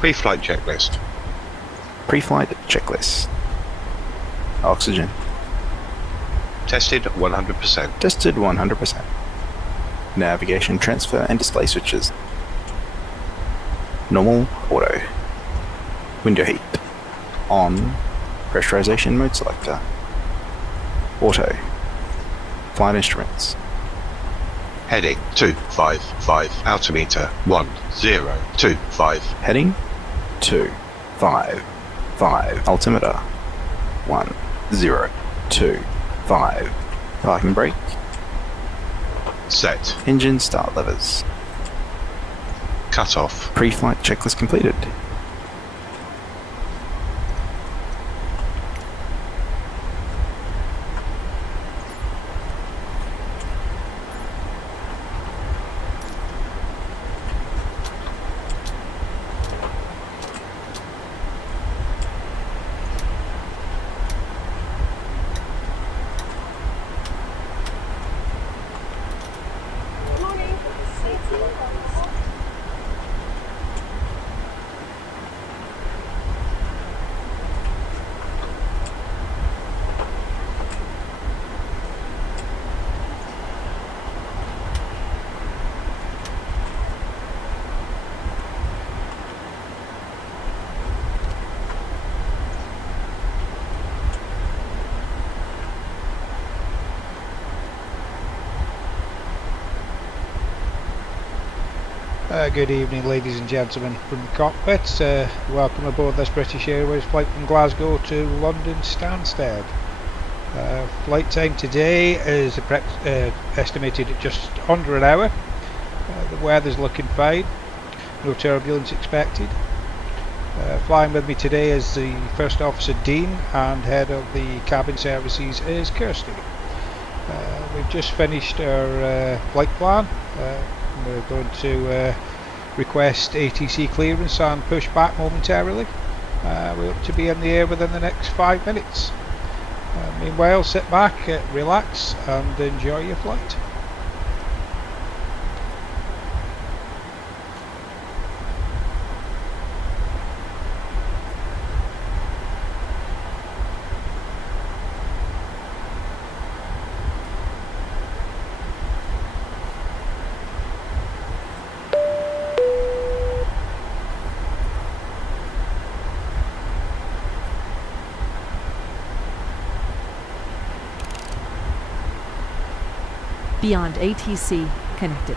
Pre-flight checklist. Pre-flight checklist. Oxygen. Tested 100%. Tested 100%. Navigation, transfer, and display switches. Normal, auto. Window heat. On. Pressurization mode selector. Auto. Flight instruments. Heading 255, altimeter 1025. Heading 255, altimeter 1025. Parking brake. Set. Engine start levers. Cut off. Pre-flight checklist completed. Good evening, ladies and gentlemen from the cockpit. Welcome aboard this British Airways flight from Glasgow to London Stansted. Flight time today is estimated at just under an hour. The weather's looking fine, no turbulence expected. Flying with me today is the First Officer Dean, and Head of the Cabin Services is Kirsty. We've just finished our flight plan. We're going to request ATC clearance and push back momentarily. We hope to be in the air within the next 5 minutes. Meanwhile, sit back, relax and enjoy your flight. Beyond ATC connected.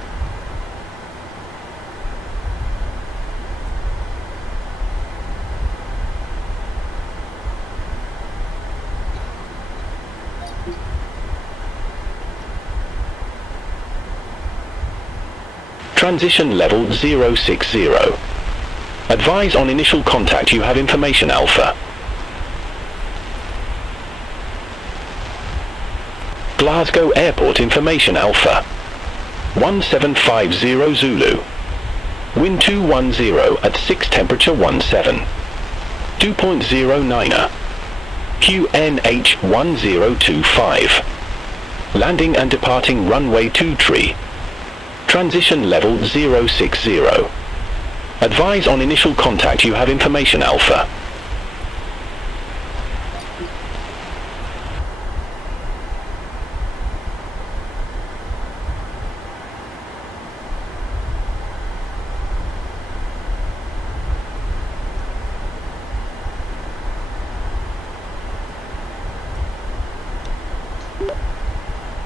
Transition level 060. Advise on initial contact you have information Alpha. Glasgow Airport information Alpha. 1750 Zulu. Wind 210 at 6 temperature 17. 2.09er. QNH 1025. Landing and departing runway 23. Transition level 060. Advise on initial contact you have information Alpha.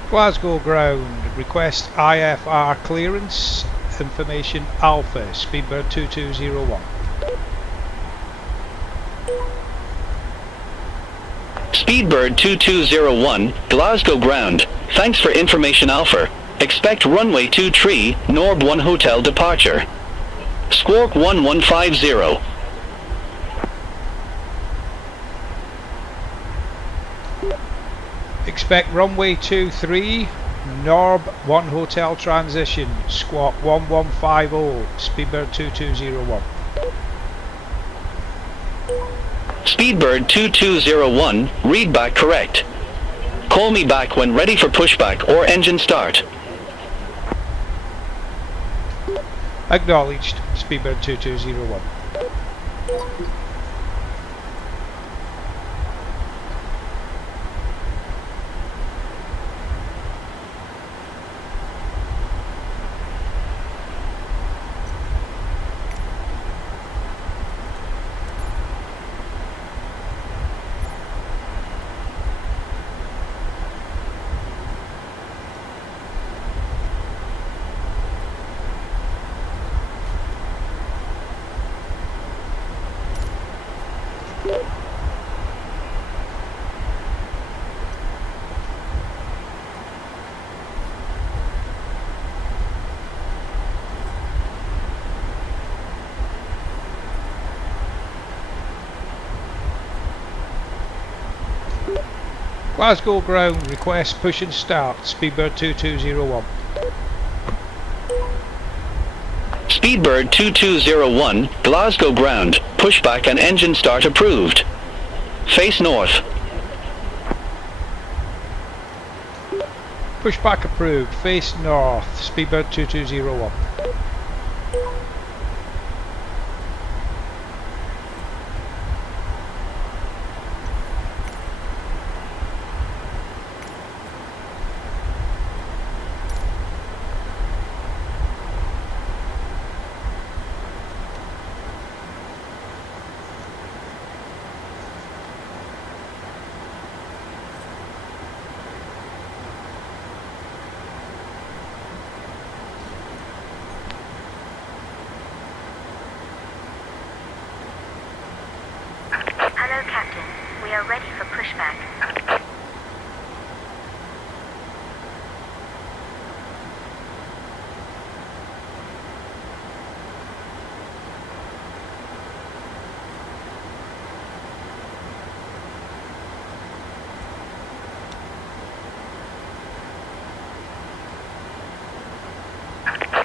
Glasgow ground, request IFR clearance, information Alpha, Speedbird 2201. Speedbird 2201, Glasgow ground, thanks for information Alpha. Expect runway 23, Norb 1 Hotel departure. Squawk 1150. Expect runway 23, Norb 1 Hotel transition, squawk 1150, Speedbird 2201. Speedbird 2201, read back correct. Call me back when ready for pushback or engine start. Acknowledged, Speedbird 2201. Glasgow ground, request push and start, Speedbird 2201. Speedbird 2201, Glasgow ground. Pushback and engine start approved. Face north. Pushback approved, face north, Speedbird 2201. Hello, Captain. We are ready for pushback.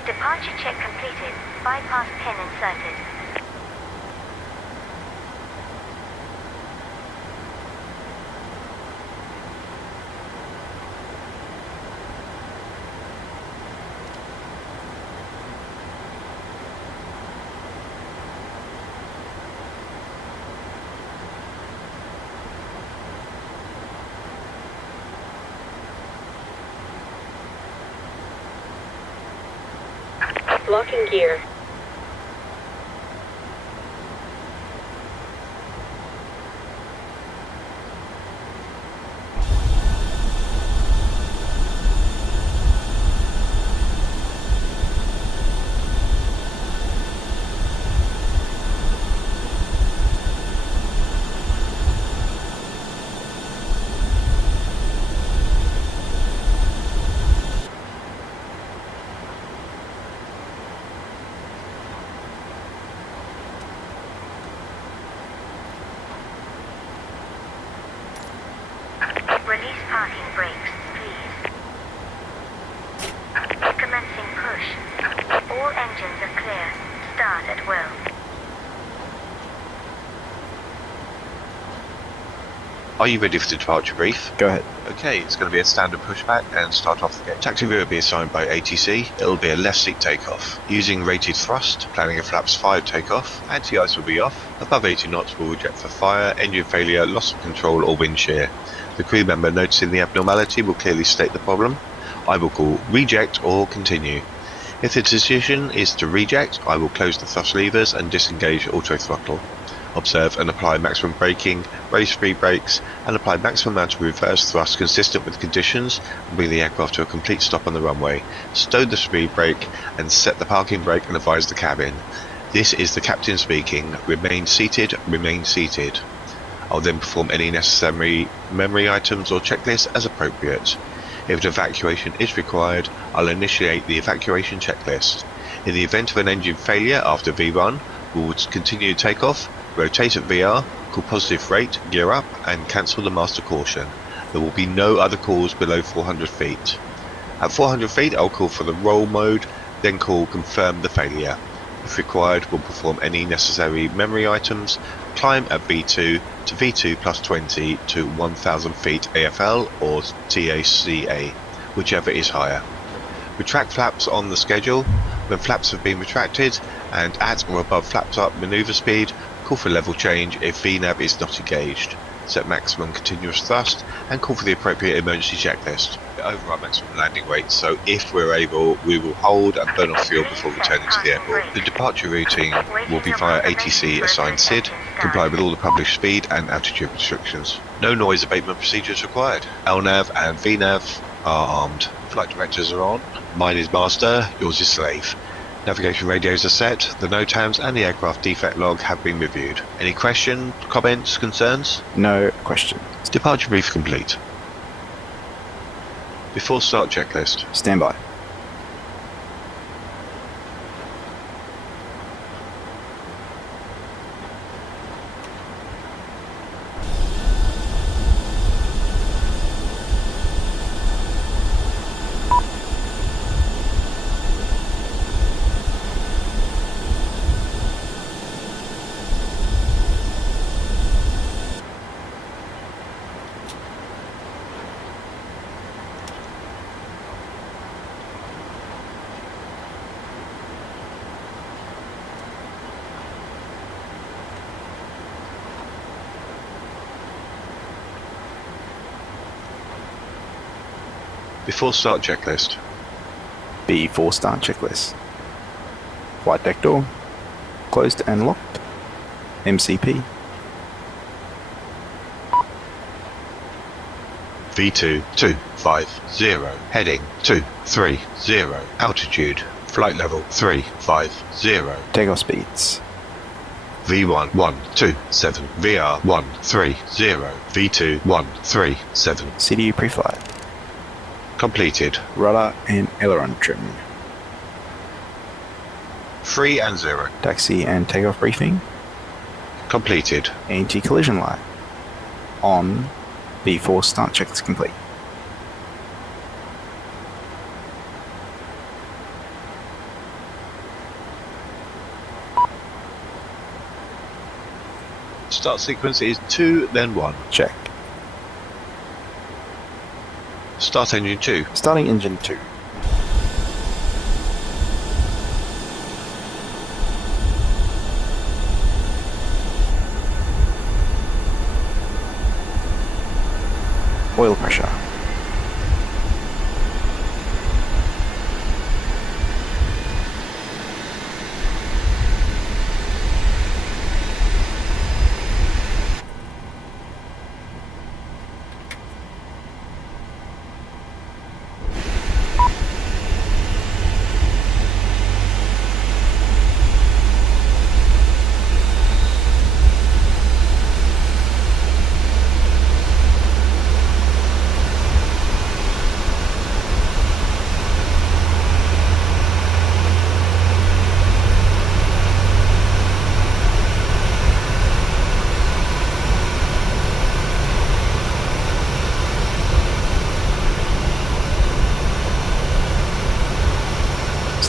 Departure check completed. Bypass pin inserted. Locking gear. Release parking brakes, please. Commencing push. All engines are clear. Start at will. Are you ready for the departure brief? Go ahead. Okay, it's going to be a standard pushback and start off the gate. Taxi view will be assigned by ATC. It will be a left seat takeoff. Using rated thrust, planning a flaps 5 takeoff. Anti-ice will be off. Above 80 knots will reject for fire, engine failure, loss of control or wind shear. The crew member noticing the abnormality will clearly state the problem. I will call reject or continue. If the decision is to reject, I will close the thrust levers and disengage auto throttle. Observe and apply maximum braking, raise speed brakes, and apply maximum amount of reverse thrust consistent with conditions, and bring the aircraft to a complete stop on the runway. Stow the speed brake and set the parking brake and advise the cabin. This is the captain speaking. Remain seated, remain seated. I'll then perform any necessary memory items or checklists as appropriate. If an evacuation is required, I'll initiate the evacuation checklist. In the event of an engine failure after V1, we will continue takeoff, rotate at VR, call positive rate, gear up, and cancel the master caution. There will be no other calls below 400 feet. At 400 feet, I'll call for the roll mode, then call confirm the failure. If required, we'll perform any necessary memory items, climb at V2 to V2 plus 20 to 1000 feet AFL or TACA, whichever is higher. Retract flaps on the schedule. When flaps have been retracted and at or above flaps up maneuver speed, call Call for level change if VNAV is not engaged. Set maximum continuous thrust and call for the appropriate emergency checklist. Over our maximum landing rate, so if we're able, we will hold and burn off fuel before returning to the airport. The departure routing will be via ATC assigned SID, comply with all the published speed and altitude restrictions. No noise abatement procedures required. LNAV and VNAV are armed. Flight directors are on. Mine is master, yours is slave. Navigation radios are set, the NOTAMs and the aircraft defect log have been reviewed. Any questions, comments, concerns? No question. Departure brief complete. Before start checklist. Stand by. Before start checklist. Before start checklist. Flight deck door. Closed and locked. MCP. V2 250. Heading 230. Altitude. Flight level 350. Takeoff speeds. V1 127. VR 130. V2 137. CDU pre-flight. Completed. Rudder and aileron trim. 3 and 0. Taxi and takeoff briefing. Completed. Anti-collision light. On. Before start checklist complete. Start sequence is 2, then 1. Check. Start engine 2. Starting engine 2. Oil pressure.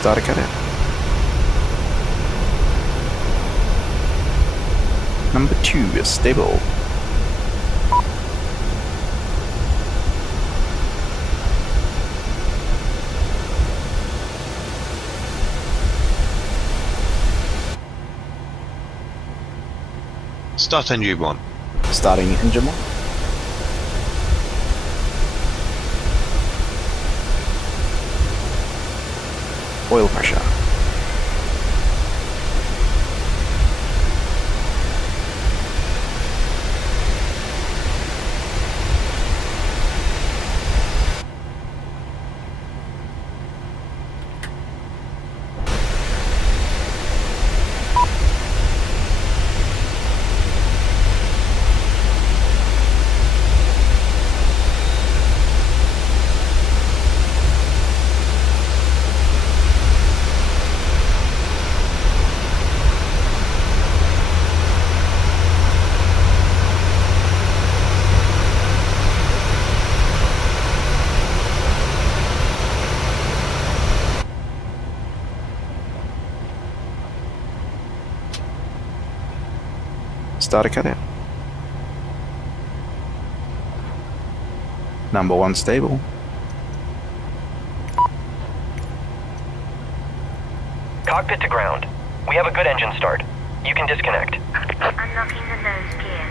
Starter cutout. Number 2 is stable. Start engine 1. Starting engine 1. Oil pressure. Starter cutout. Number 1 stable. Cockpit to ground. We have a good engine start. You can disconnect. Unlocking the nose gear.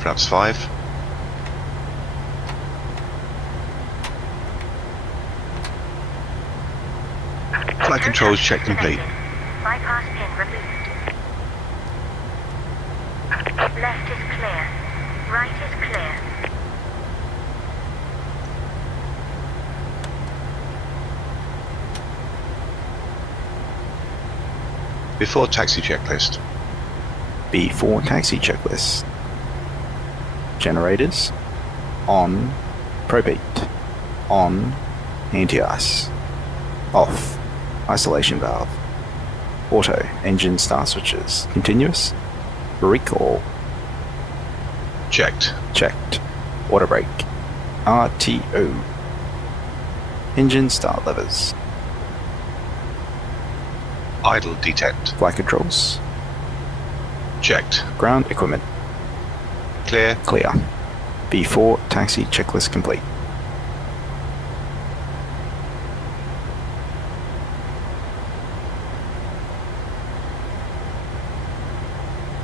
Flaps 5. Flight controls check complete. Bypass pin removed. Left is clear. Right is clear. Before taxi checklist. B4 taxi checklist. Generators. On. Probate. On. Anti-ice. Off. Isolation valve. Auto. Engine start switches. Continuous. Recall. Checked. Checked. Auto brake. RTO. Engine start levers. Idle detect. Flight controls. Checked. Ground equipment. Clear. Clear. B4 taxi checklist complete.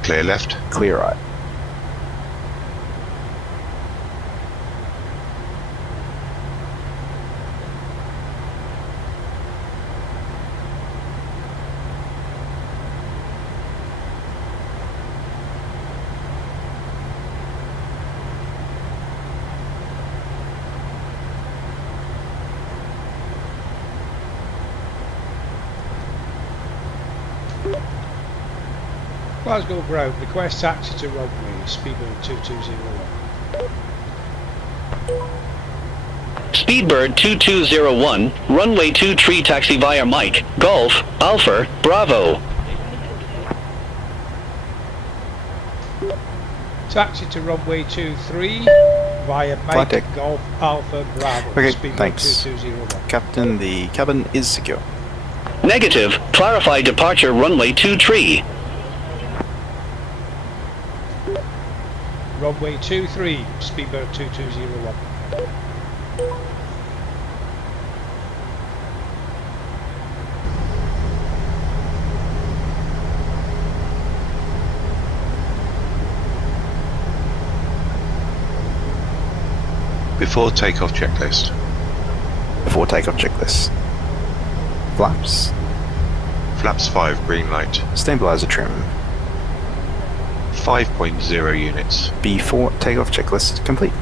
Clear left. Clear right. Glasgow ground, request taxi to runway, speedbird 2201. Speedbird 2201, runway 23 taxi via Mike, Golf, Alpha, Bravo. Taxi to runway 23 via Flight Mike, deck. Golf, Alpha, Bravo. Okay, Speedbird thanks. 2201. Captain, the cabin is secure. Negative, clarify departure runway 23. Runway 23, Speedbird 2201. Before takeoff checklist. Before takeoff checklist. Flaps. Flaps 5 green light. Stabilizer trim. 5.0 units. B4 takeoff checklist complete.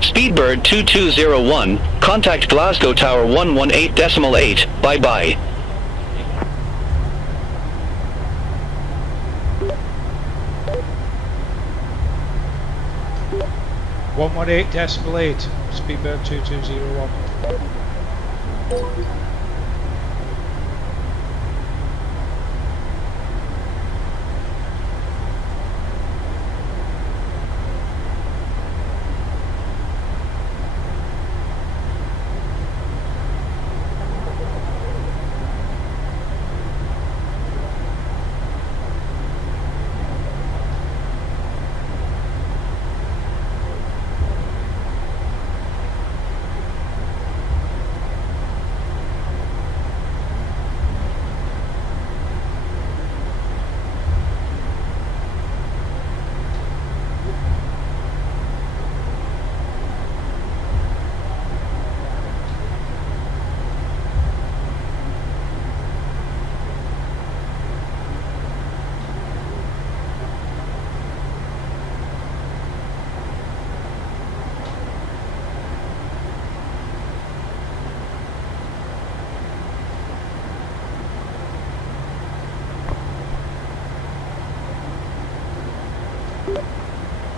Speedbird 2201, contact Glasgow Tower 118.8, bye-bye. One 18.8, Speedbird 2201.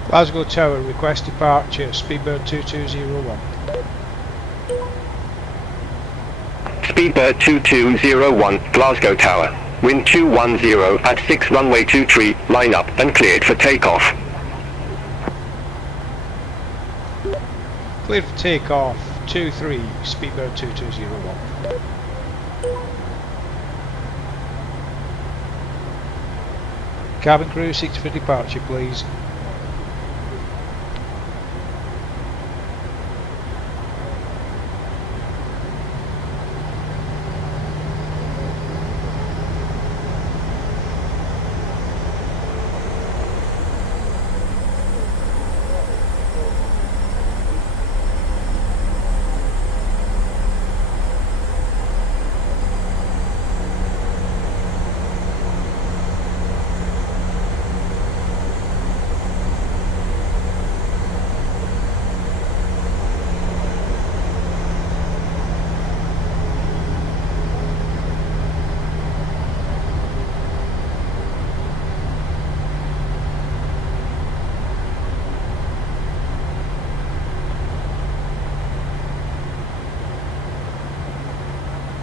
Glasgow Tower, request departure, Speedbird 2201. Speedbird 2201, Glasgow Tower. Wind 210 at 6 runway 23, line up and cleared for takeoff. Cleared for takeoff, 23, Speedbird 2201. Cabin crew, 6 for departure please.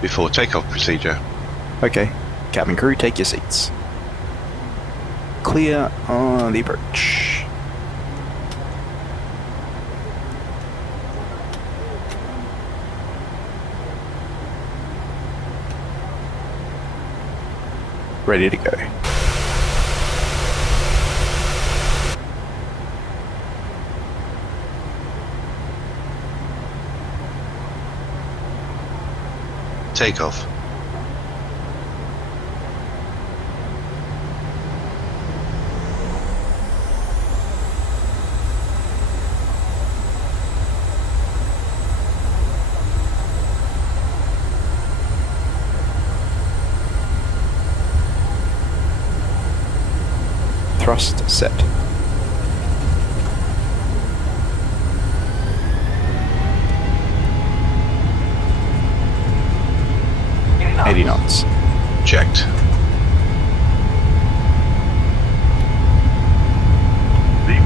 Before takeoff procedure. Okay, cabin crew, take your seats. Clear on the approach. Ready to go. Takeoff. Thrust set. knots. 80 knots. Checked.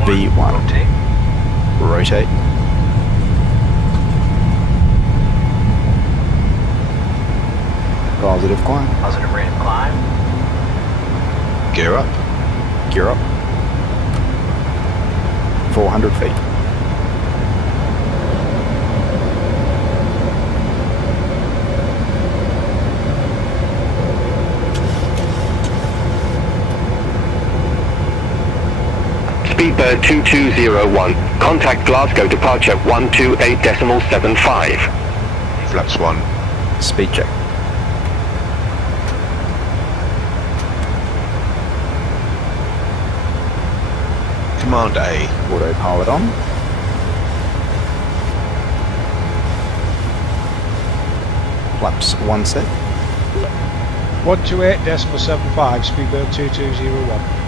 V1. Rotate. Positive climb. Positive rate of climb. Gear up. Gear up. 400 feet. Speedbird 2201, contact Glasgow departure 128.75. Flaps 1. Speed check. Command A. Autopilot on. Flaps 1 set. 128.75, Speedbird 2201.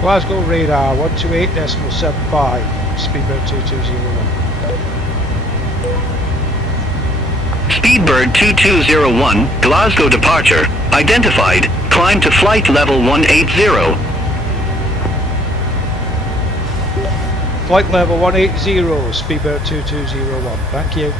Glasgow radar 128.75, Speedbird 2201. Speedbird 2201, Glasgow departure, identified, climb to flight level 180. Flight level 180, Speedbird 2201. Thank you.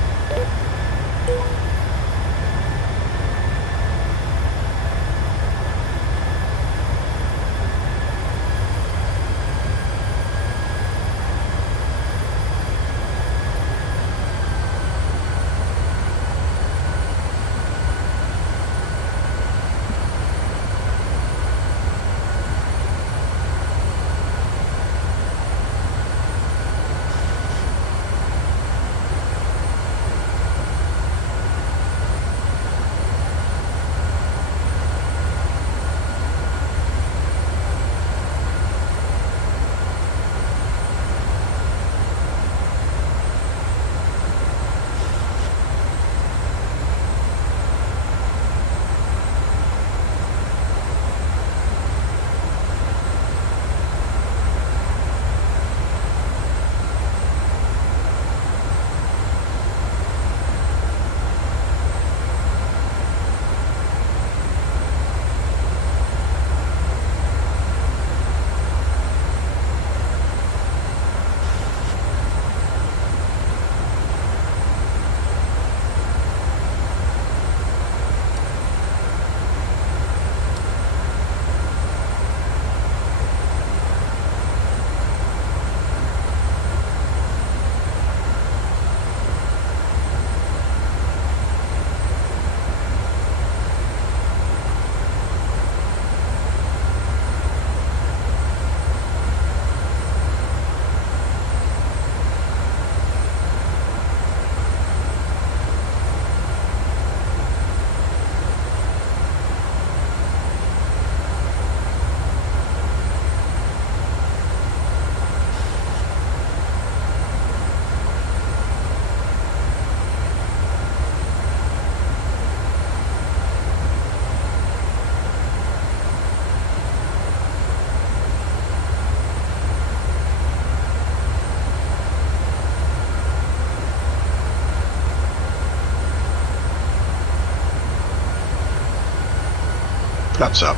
Flaps up.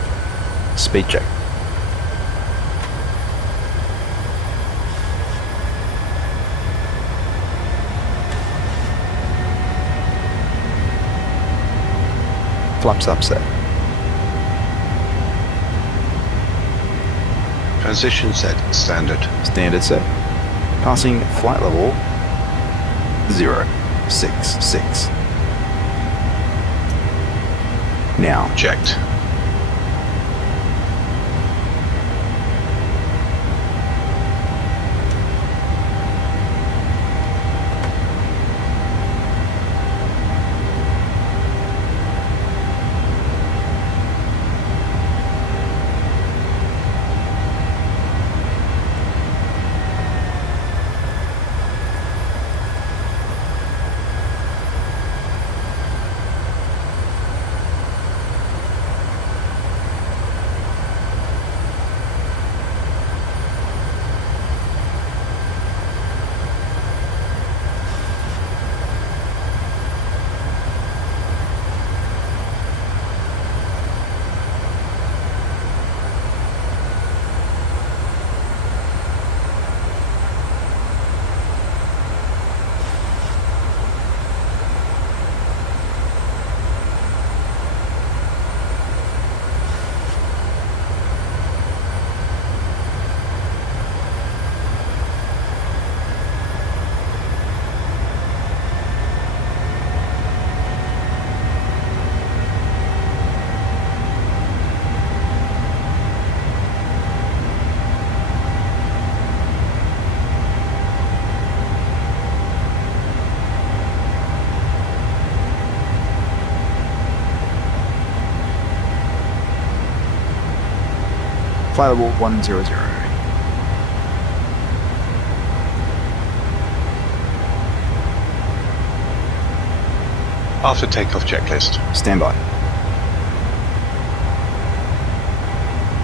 Speed check. Flaps up set. Transition set standard. Standard set. Passing flight level 066. Now. Checked. Flight level 100. After takeoff checklist. Standby.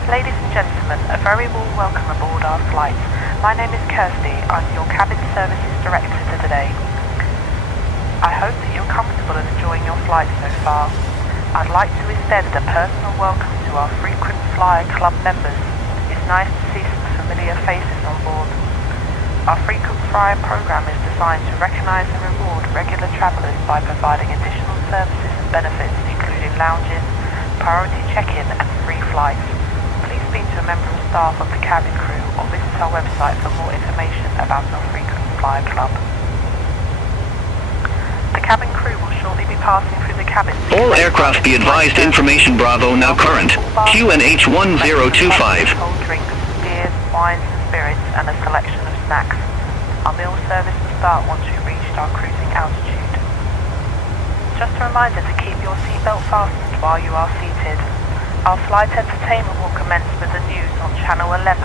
Ladies and gentlemen, a very warm welcome aboard our flight. My name is Kirsty. I'm your cabin services director for today. I hope that you're comfortable and enjoying your flight so far. I'd like to extend a personal welcome to our frequent flyer club members. It's nice to see some familiar faces on board. Our frequent flyer program is designed to recognise and reward regular travellers by providing additional services and benefits, including lounges, priority check-in and free flights. Please speak to a member of staff of the cabin crew or visit our website for more information about our frequent flyer club. The cabin crew will shortly be passing through the cabin. All aircraft be advised, information Bravo now current. QNH 1025. Cold drinks, beers, wines and spirits and a selection of snacks. Our meal service will start once we've reached our cruising altitude. Just a reminder to keep your seatbelt fastened while you are seated. Our flight entertainment will commence with the news on Channel 11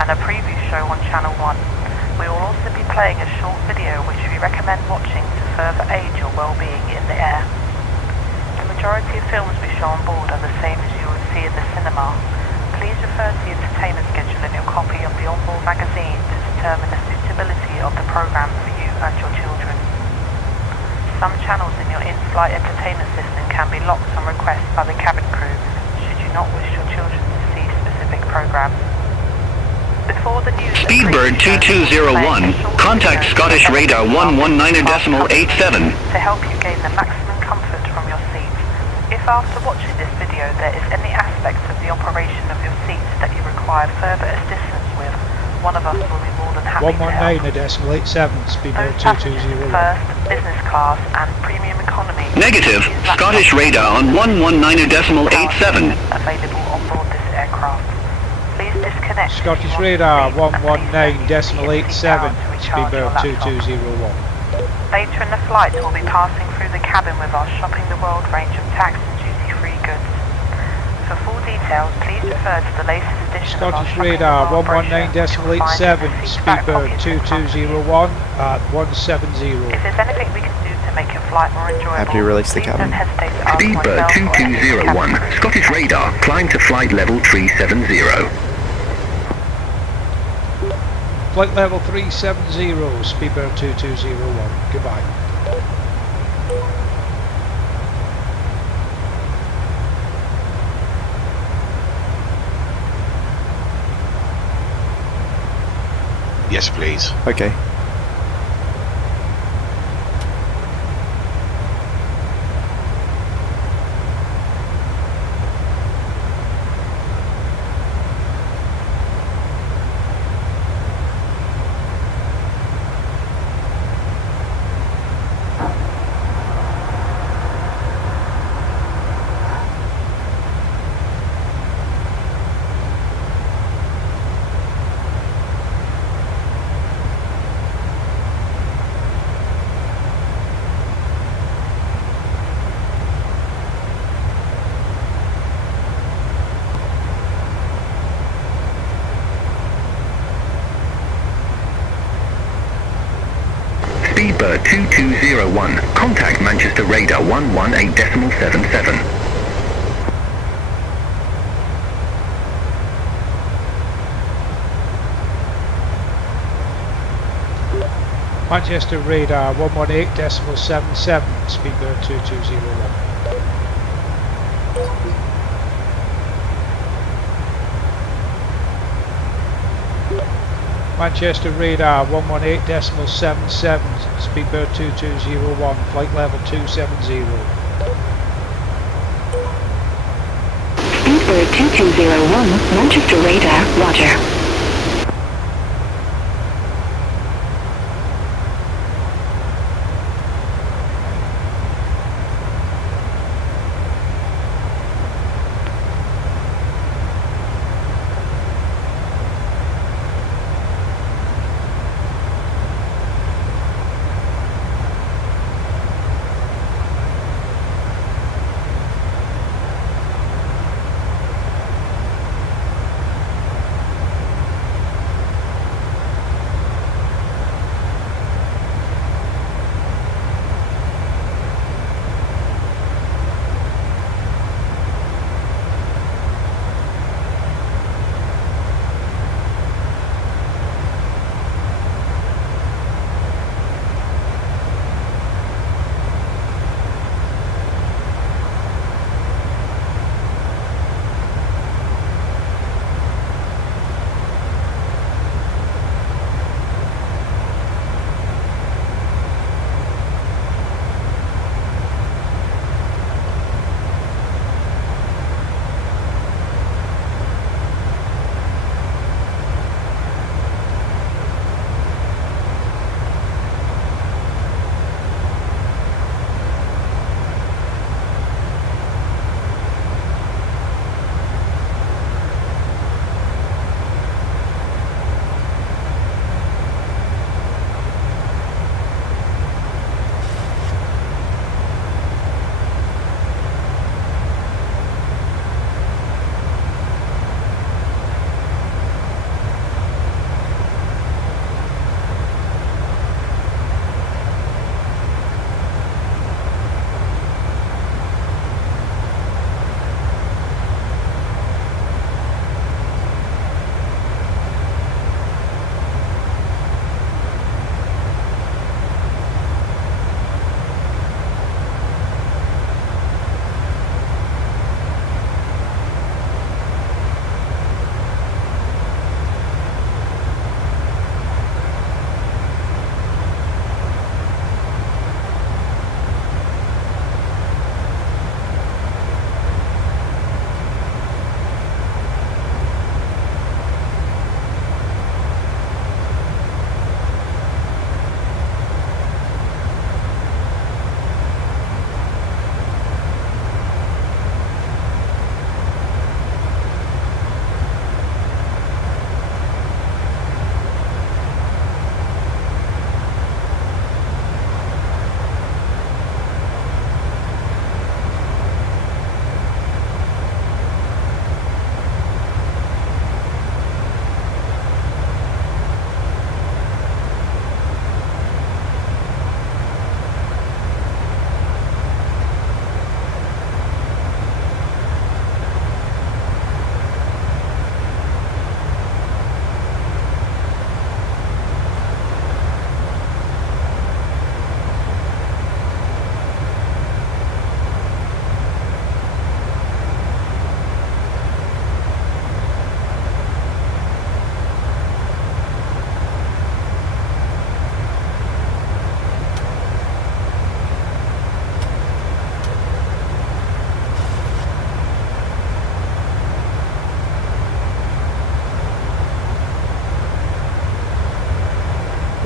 and a preview show on Channel 1. We will also be playing a short video which we recommend watching to further aid your well-being in the air. The majority of films we show on board are the same as you would see in the cinema. Please refer to the entertainment schedule in your copy of the onboard magazine to determine the suitability of the program for you and your children. Some channels in your in-flight entertainment system can be locked on request by the cabin crew should you not wish your children to see specific programs. Before the news, Speedbird 2201, contact Scottish Radar 119.87. to help you gain the maximum comfort from your seat. If after watching this video there is any aspect of the operation of your seats that you require further assistance with, one of us will be more than happy to help. 119.87, speedbird Those passengers 2201. first, business class and premium economy. Negative. Scottish Radar on 119.87. Available on board this aircraft. Please disconnect. Scottish Radar 119.87, speedbird 2201. Later in the flight, we'll be passing through the cabin with our Shopping the World range of tax and duty-free goods. For full details, please refer to the latest edition of our Scottish Shopping the Radar World brochure, which you'll find in 119.87, the seatback speedbird pocket of the front. 2201 at 170. If there's anything we can do to make your flight more enjoyable, Happy to release the please cabin. don't hesitate to ask Speedbird myself or any of the cabin 2201, crew. Scottish Radar, climb to flight level 370. Flight level 370, speedbird 2201. Goodbye. Yes, please. Okay. Speedbird 2201, contact Manchester radar 118.77. Manchester radar 118.77, Speedbird 2201. Manchester radar 118.77, Speedbird 2201, flight level 270. Speedbird 2201, Manchester radar, roger.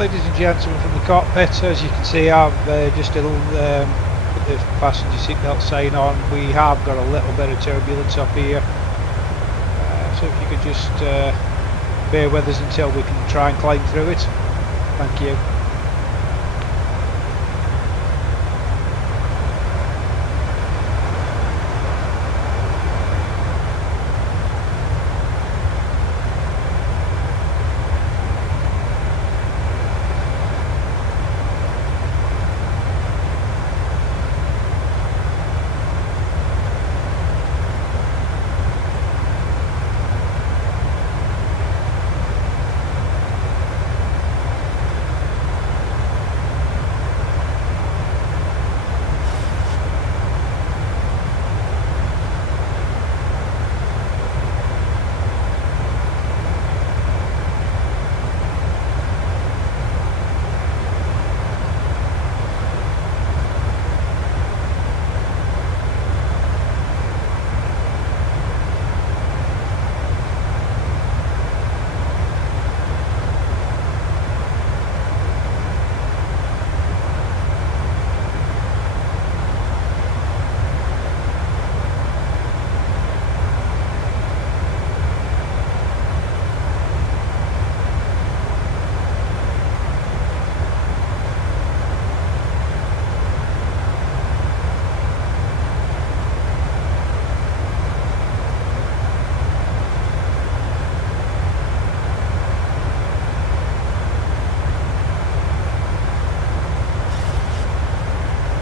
ladies and gentlemen, from the cockpit, as you can see, I've just put the passenger seatbelt sign on. We have got a little bit of turbulence up here, so if you could just bear with us until we can try and climb through it. Thank you.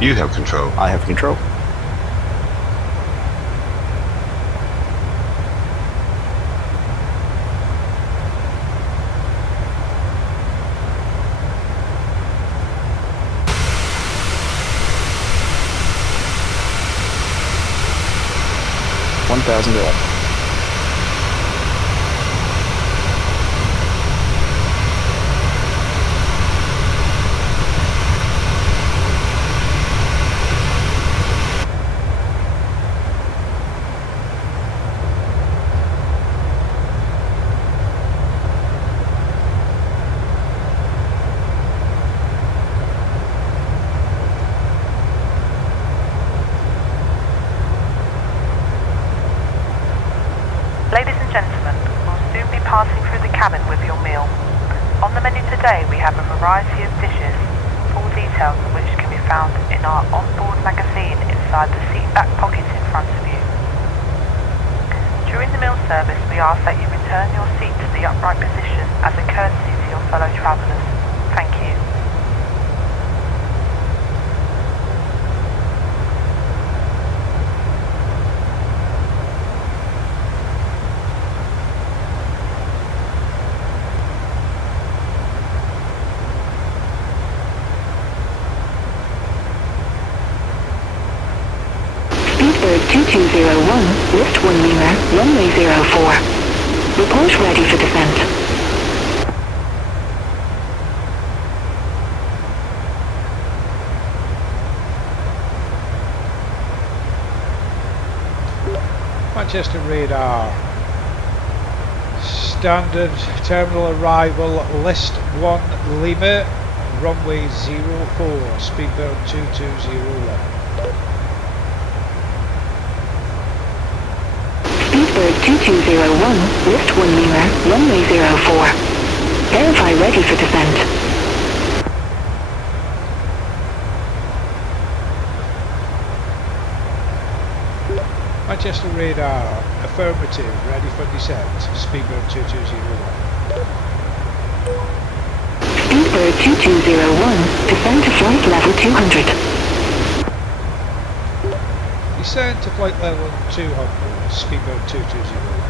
You have control. I have control. $1,000. Ladies and gentlemen, we'll soon be passing through the cabin with your meal. On the menu today we have a variety of dishes, full details of which can be found in our onboard magazine inside the seat back pocket in front of you. During the meal service we ask that you return your seat to the upright position as a courtesy to your fellow travellers. Thank you. Speedbird 2201, lift 1 Lima, runway 04. Report ready for descent. Manchester radar. Standard terminal arrival, list 1 Lima, runway 04, Speedbird 2201. Speedbird 2201, lift 1 Lima, runway 04. Verify ready for descent. Manchester radar, affirmative, ready for descent, Speedbird 2201. Speedbird 2201, descend to flight level 200. Descend to flight level 200, Speedbird 2201.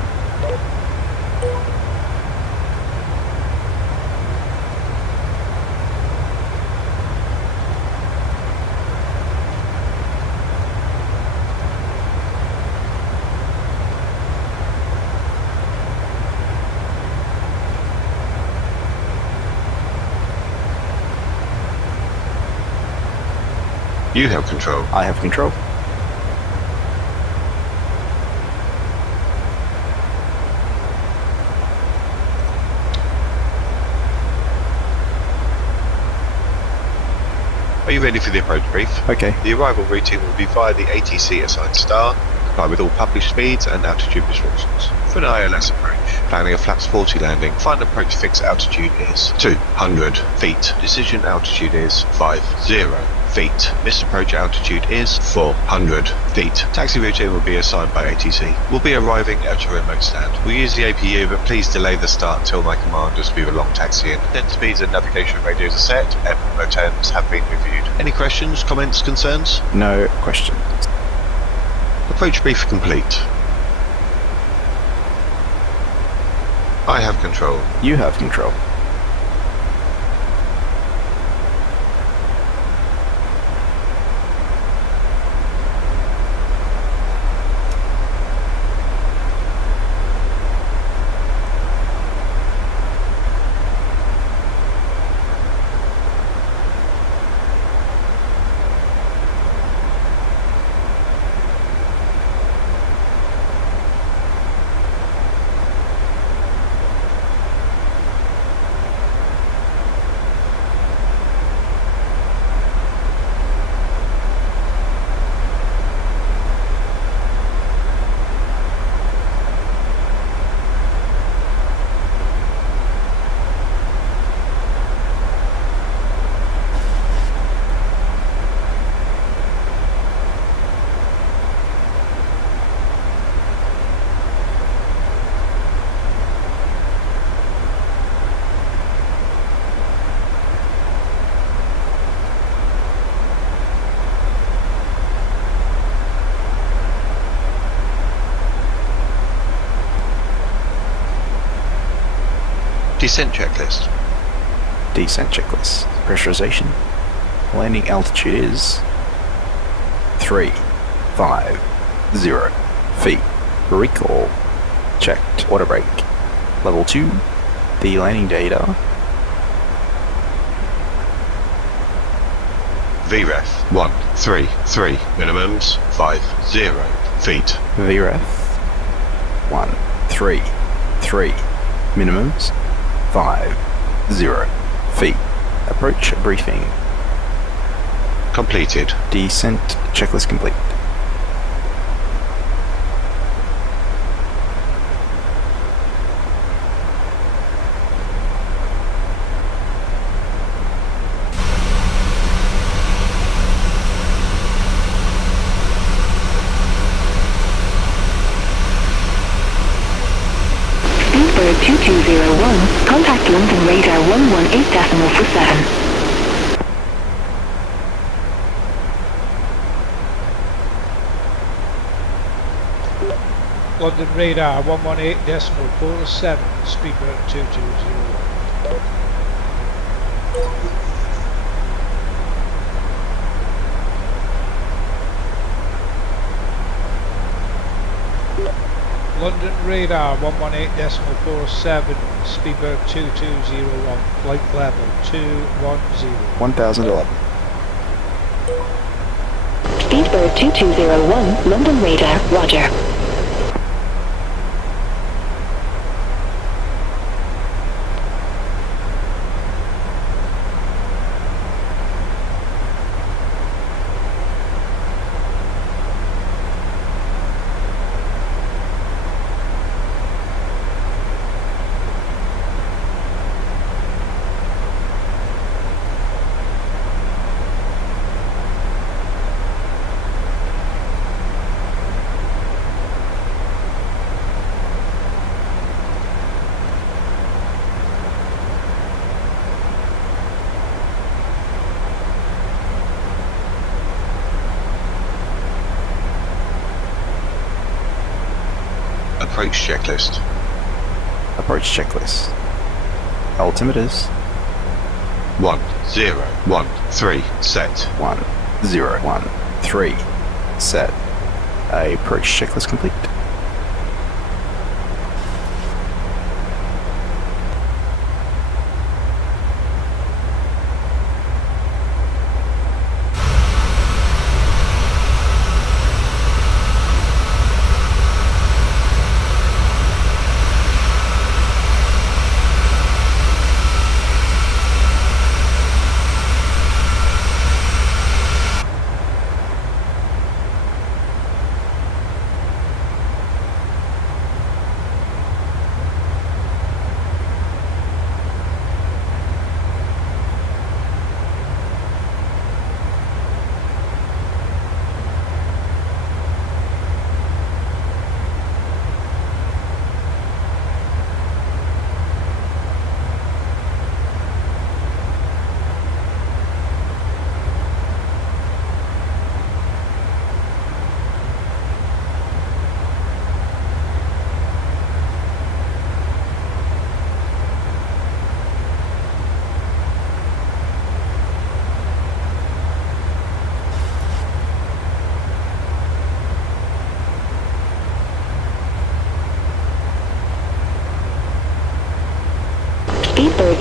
You have control. I have control. Are you ready for the approach brief? Okay. The arrival routine will be via the ATC assigned star, comply with all published speeds and altitude restrictions. For an ILS approach, planning a flaps 40 landing, final approach fixed altitude is 200 feet. Decision altitude is 50 feet. Missed approach altitude is 400 feet. Taxi routine will be assigned by ATC. We'll be arriving at your remote stand. We'll use the APU, but please delay the start until my commanders will be long taxiing. Descent speeds and navigation radios are set, and attempts have been reviewed. Any questions, comments, concerns? No questions. Approach brief complete. I have control. You have control. Descent checklist. Descent checklist. Pressurization. Landing altitude is 350 feet. Recall. Checked. Auto brake. Level 2. The landing data. VREF 133. Minimums 50 feet. VREF 133. Minimums 50 feet. Approach briefing. Completed. Descent checklist complete. Speedbird 2201, contact London radar 118.47. London radar 118.47, Speedbird 2201. London radar 118.47, Speedbird 2201, flight level 210. 1011. Speedbird 2201, London radar, roger. Approach checklist. Approach checklist. Altimeters. 1013 set. 1013 set. Approach checklist complete.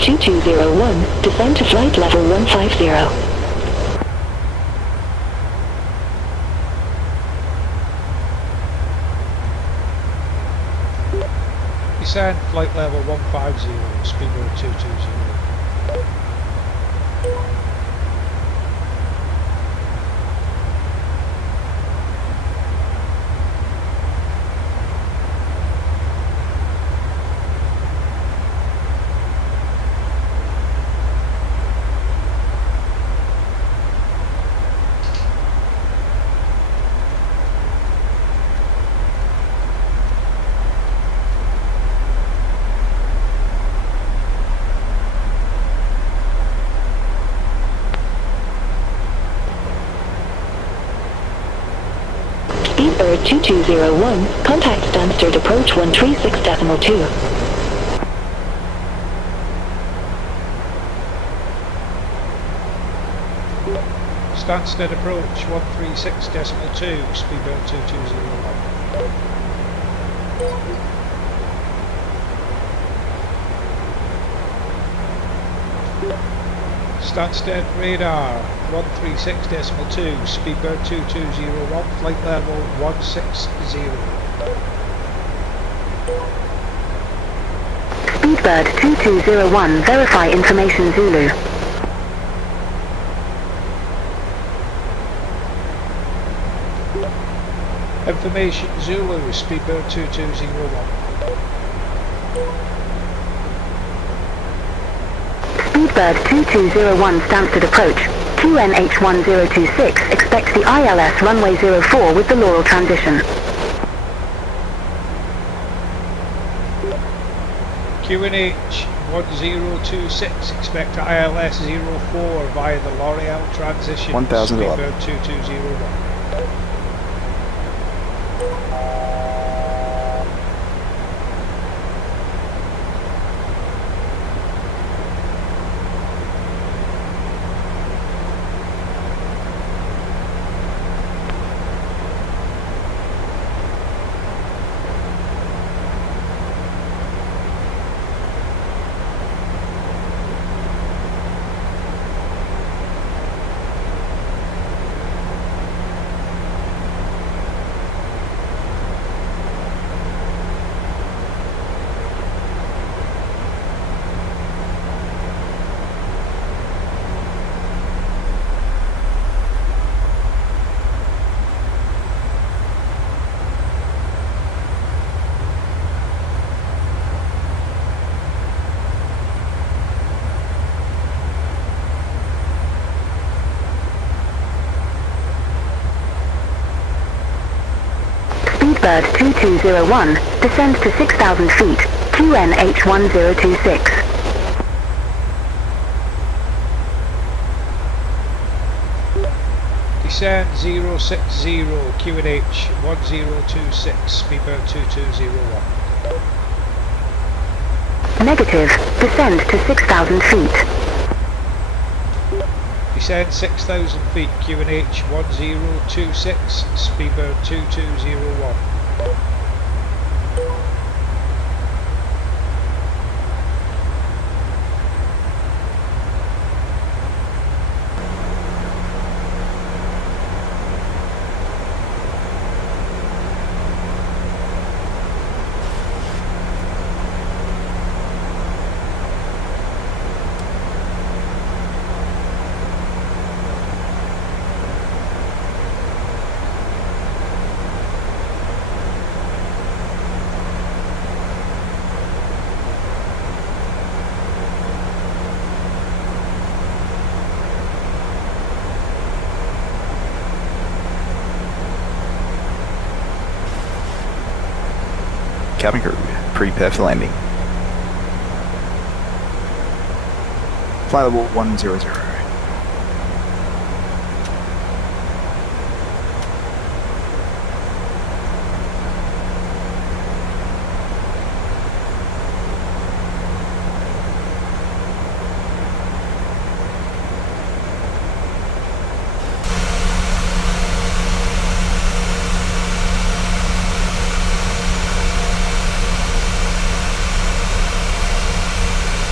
2201, descend to flight level 150. Descend flight level 150, speedbird 220. Speedbird 2201, contact Stansted approach 136.2. Stansted approach 136.2, speedbird 2201. Stansted radar 136.2, speedbird 2201, flight level 160. Speedbird 2201, verify information Zulu. Information Zulu, speedbird 2201. Speedbird 2201, Stansted approach. QNH1026, expects the ILS runway 04 with the Laurel transition. QNH 1026, expect ILS 04 via the L'Oreal transition. 1011. Speedbird 2201. Speedbird 2201, descend to 6,000 feet, QNH1026. Descend 060, QNH 1026, speedbird 2201. Negative, descend to 6,000 feet. Descend 6,000 feet, QNH 1026, speedbird 2201. Cabin crew, prepare for landing. Fly level 100.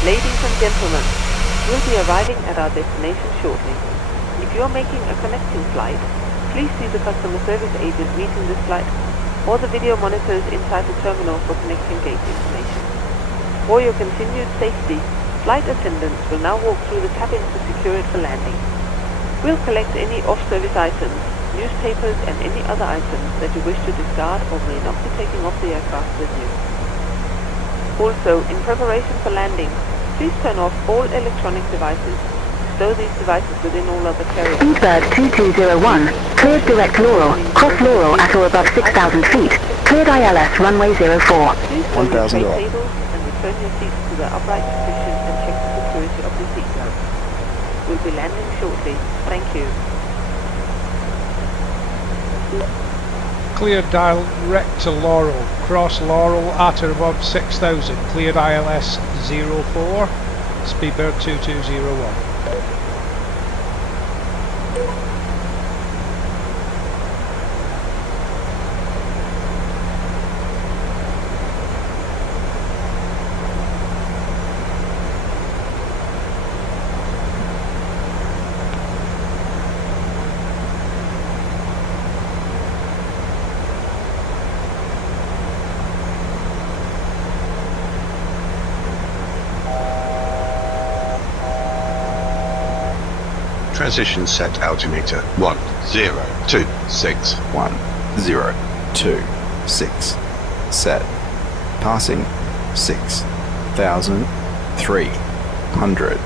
Ladies and gentlemen, we'll be arriving at our destination shortly. If you're making a connecting flight, please see the customer service agent meeting this flight or the video monitors inside the terminal for connecting gate information. For your continued safety, flight attendants will now walk through the cabin to secure it for landing. We'll collect any off-service items, newspapers and any other items that you wish to discard or may not be taking off the aircraft with you. Also, in preparation for landing, please turn off all electronic devices. Stow these devices within all other carriers. Speedbird 2201, cleared direct Laurel, cross Laurel at or above 6,000 feet, cleared ILS runway 04. Please hold your tray $1,000. tables and return your seats to their upright position and check the security of your seatbelt. We'll be landing shortly. Thank you. Cleared direct to Laurel, cross Laurel at or above 6,000, cleared ILS 04, Speedbird 2201. Transition set altimeter 1026. 1026. Set. Passing 6,300.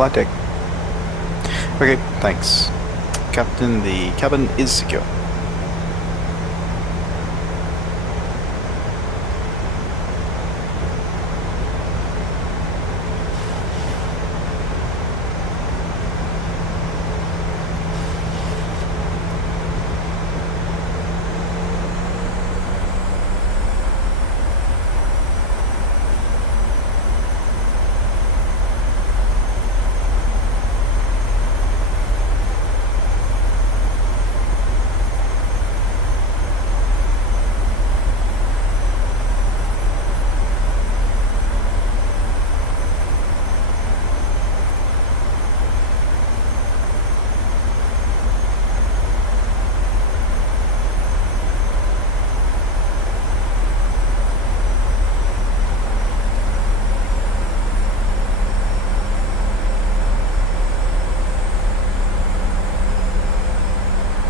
Flight deck. Okay, thanks. Captain, the cabin is secure.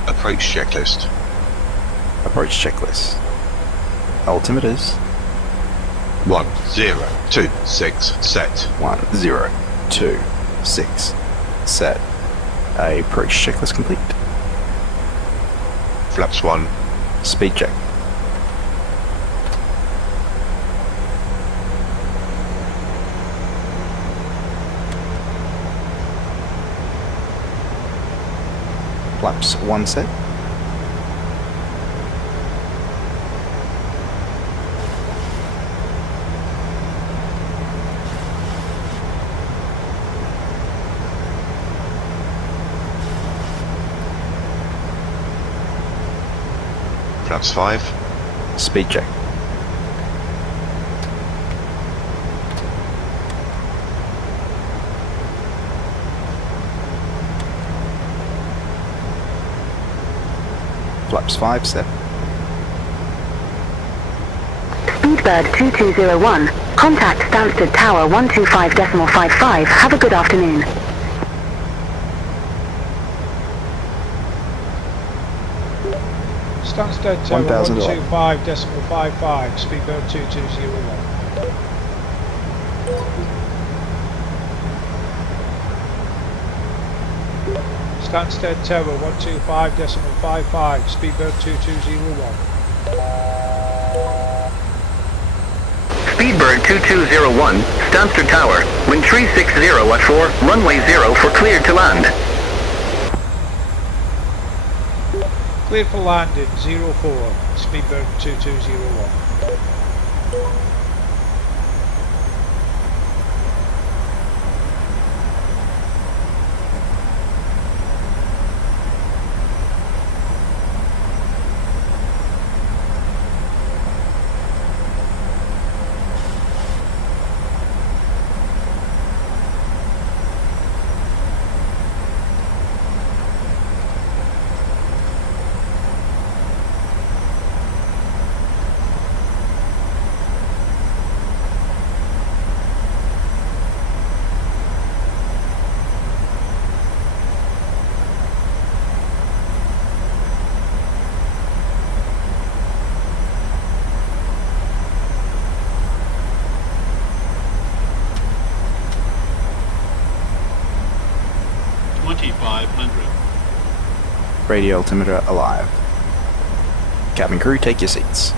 Approach checklist. Approach checklist. Altimeters. 1026 set. 1026. Set. Approach checklist complete. Flaps 1. Speed check. Flaps 1 set. Flaps 5. Speed check. Flaps 5 set. Speedbird 2201, contact Stansted Tower 125.55. Have a good afternoon. Stansted Tower $1,000. 125.55, Speedbird 2201. Stansted Tower 125.55, Speedbird 2201. Speedbird 2201, Stansted Tower, wind 360 at 4, runway 0 for cleared to land. Cleared for landing 04, Speedbird 2201. Radio altimeter alive. Cabin crew, take your seats.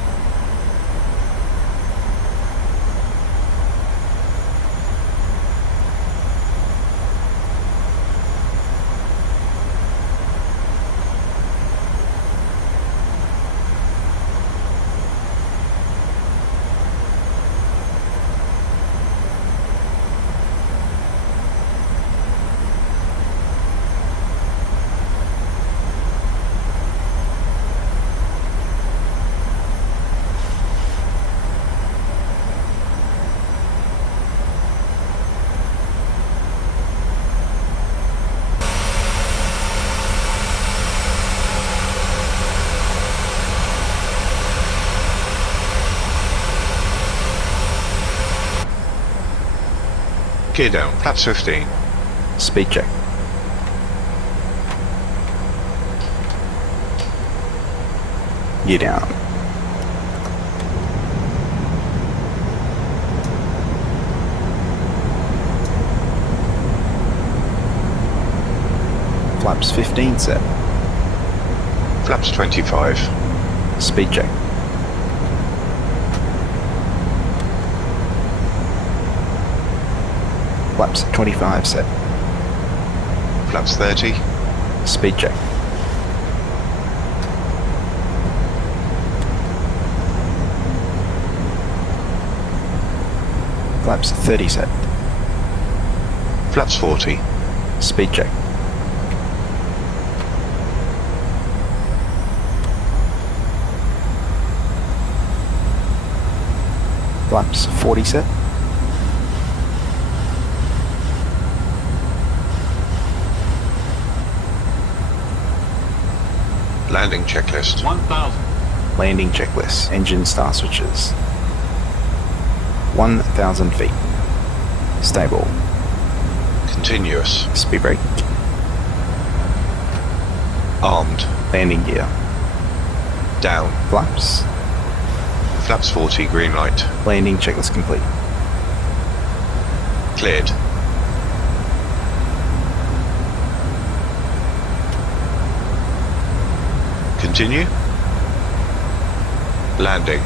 Gear down, flaps 15. Speed check. Gear down. Flaps 15 set. Flaps 25. Speed check. Flaps 25 set. Flaps 30. Speed check. Flaps 30 set. Flaps 40. Speed check. Flaps 40 set. Landing checklist. 1,000. Landing checklist. Engine star switches. 1,000 feet. Stable. Continuous. Speed brake. Armed. Landing gear. Down. Flaps. Flaps 40, green light. Landing checklist complete. Cleared. Continue. Landing.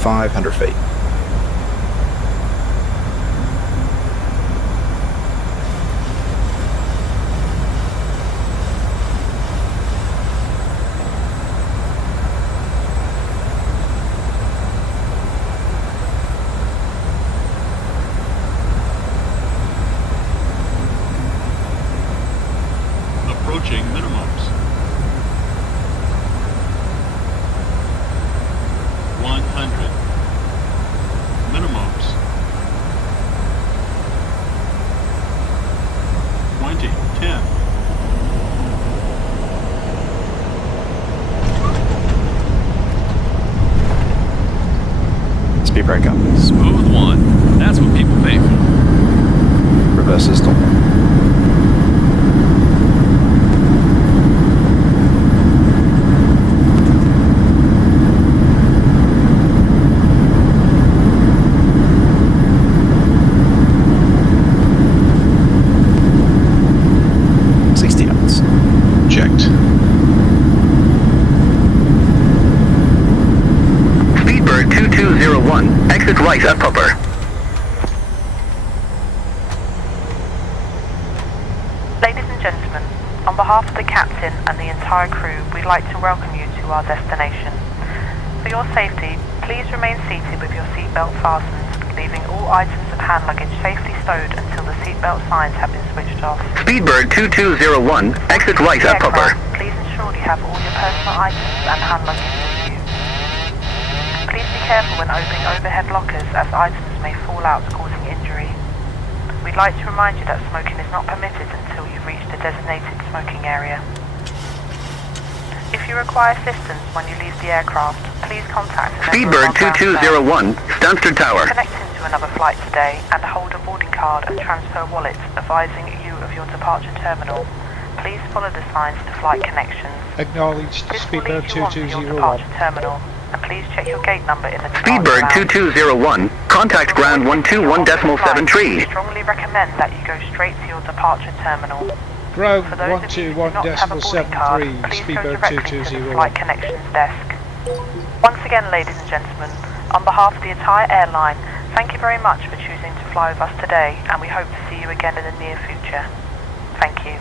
.500 feet. Approaching minimums. 100. Minimums. 20. 10. Speed brake up. Smooth one. That's what people pay for. Reverse stall. at Popper. Ladies and gentlemen, on behalf of the captain and the entire crew, we'd like to welcome you to our destination. For your safety, please remain seated with your seatbelt fastened, leaving all items of hand luggage safely stowed until the seatbelt signs have been switched off. Speedbird 2201, exit right at Popper. Please ensure you have all your personal items and hand luggage with you. Please be careful when opening overhead lockers as items may fall out, causing injury. We'd like to remind you that smoking is not permitted until you've reached the designated smoking area. If you require assistance when you leave the aircraft, please contact a member of Speedbird our ground 2201, Stansted Tower. Connecting to another flight today and hold a boarding card and transfer wallet advising you of your departure terminal. Please follow the signs to flight connections. Acknowledged. This will Speedbird lead you on to your 2201. departure terminal, and please check your gate number in the Speedbird departure lounge. 2201, contact ground 121.73. We strongly recommend that you go straight to your departure terminal. Ground For those of you who do not have a boarding card, 121.73, please go Speedbird directly to the 2201. flight connections desk. Once again, ladies and gentlemen, on behalf of the entire airline, thank you very much for choosing to fly with us today, and we hope to see you again in the near future. Thank you.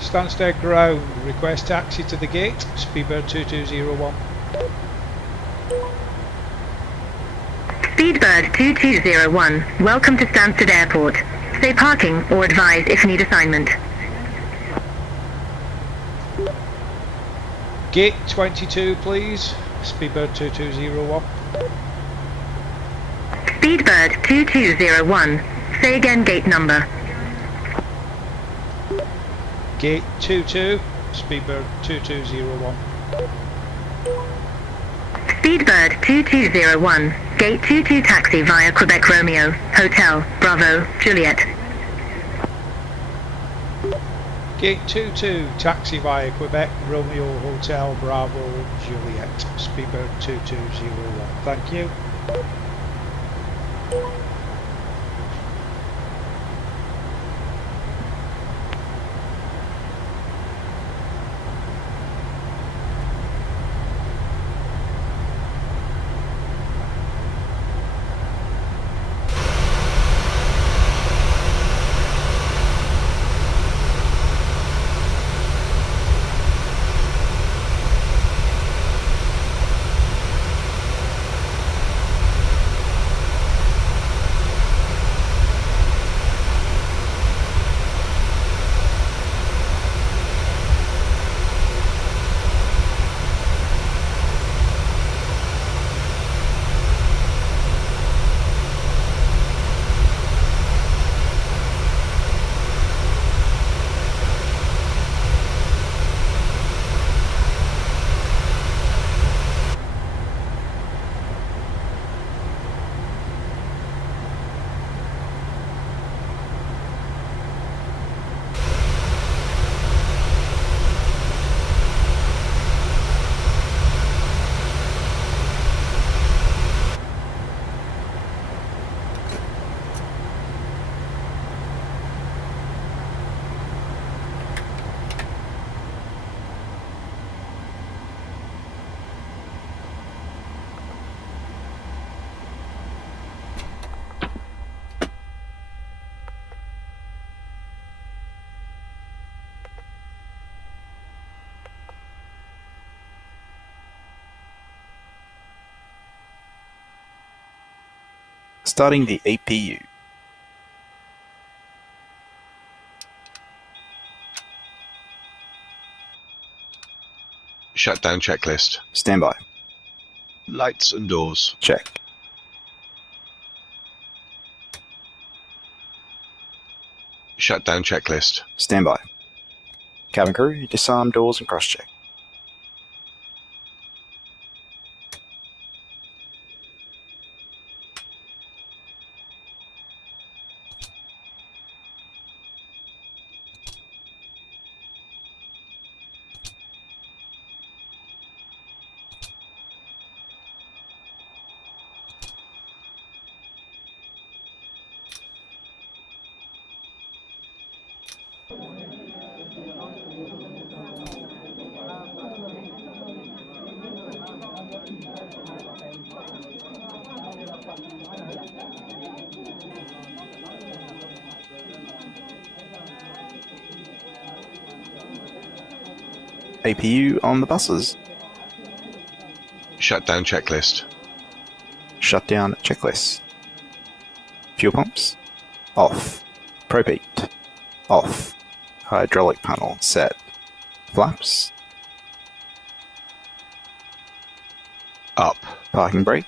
Stansted ground. Request taxi to the gate. Speedbird 2201. Speedbird 2201, welcome to Stansted Airport. Stay parking or advise if need assignment. Gate 22, please. Speedbird 2201. Speedbird 2201, say again gate number. Gate 22. Speedbird 2201. Speedbird 2201, gate 22 taxi via Quebec Romeo, Hotel, Bravo, Juliet. Gate 22. Taxi via Quebec Romeo Hotel Bravo Juliet. Speedbird 2201. Thank you. Starting the APU. Shutdown checklist. Standby. Lights and doors. Check. Shutdown checklist. Standby. Cabin crew, disarm doors and cross-check. APU on the buses. Shutdown checklist. Shutdown checklist. Fuel pumps. Off. Propane. Off. Hydraulic panel set. Flaps. Up. Parking brake.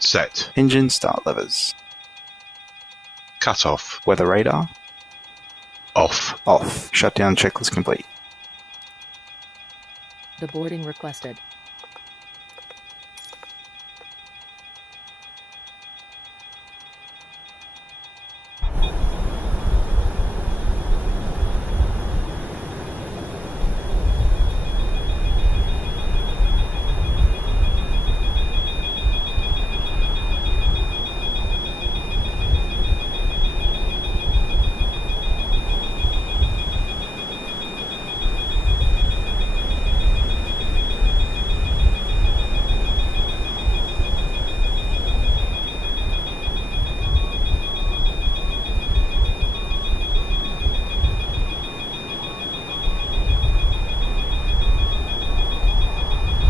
Set. Engine start levers. Cut off. Weather radar. Off. Off. Shutdown checklist complete. The boarding requested.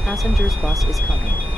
Passengers bus is coming.